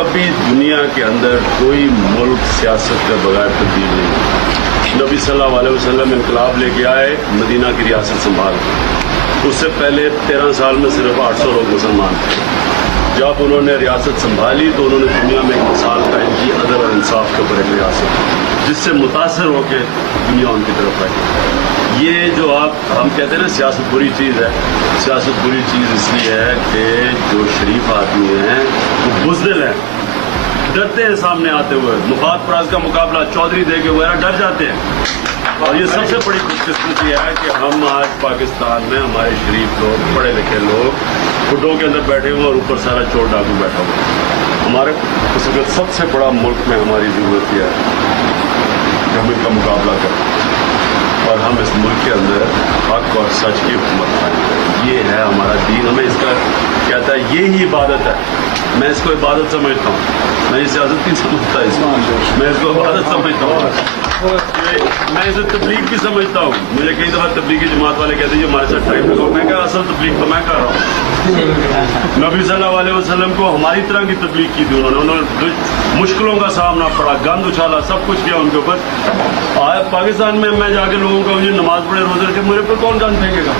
کبھی دنیا کے اندر کوئی ملک سیاست کے بغیر تبدیل نہیں. نبی صلی اللہ علیہ وسلم انقلاب لے کے آئے, مدینہ کی ریاست سنبھال. اس سے پہلے 13 سال میں صرف 800 لوگ مسلمان تھے. جب انہوں نے ریاست سنبھالی تو انہوں نے دنیا میں ایک مثال قائم کی, عدل اور انصاف کے اوپر ایک ریاست, جس سے متاثر ہو کے دنیا ان کی طرف آئی. یہ جو ہم کہتے ہیں نا سیاست بری چیز ہے, سیاست بری چیز اس لیے ہے کہ جو شریف آدمی ہیں وہ بزدل ہیں, ڈرتے ہیں سامنے آتے ہوئے. مفاد پراز کا مقابلہ چودھری دے کے وغیرہ ڈر جاتے ہیں. اور یہ سب سے بڑی خوش قسمتی ہے کہ ہم آج پاکستان میں ہمارے شریف لوگ, پڑھے لکھے لوگ گڈوں کے اندر بیٹھے ہوئے اور اوپر سارا چور ڈاکو بیٹھا ہوا. ہمارے اس وقت سب سے بڑا ملک میں ہماری ضرورت یہ ہے کہ ہم ان کا مقابلہ کریں اور ہم اس ملک کے اندر حق اور سچ کی حکومت پائیں. یہ ہے ہمارا دین, ہمیں اس کا کہتا ہے یہی عبادت ہے. میں اس کو عبادت سمجھتا ہوں, میں یہ سیاست نہیں سمجھتا, اس کو میں اس کو عبادت سمجھتا ہوں. میں اسے تبلیغ بھی سمجھتا ہوں. مجھے کئی دفعہ تبلیغی جماعت والے کہتے ہیں جو ہمارے ساتھ ٹائم لگاؤ, میں کہا اصل تبلیغ تو میں کر رہا ہوں. نبی صلی اللہ علیہ وسلم کو ہماری طرح کی تبلیغ کی تھی, انہوں نے مشکلوں کا سامنا پڑا, گند اچھالا, سب کچھ کیا ان کے اوپر. آج پاکستان میں جا کے لوگوں کو نماز پڑھے, روزے رکھے, میرے پر کون گند پھینکے گا؟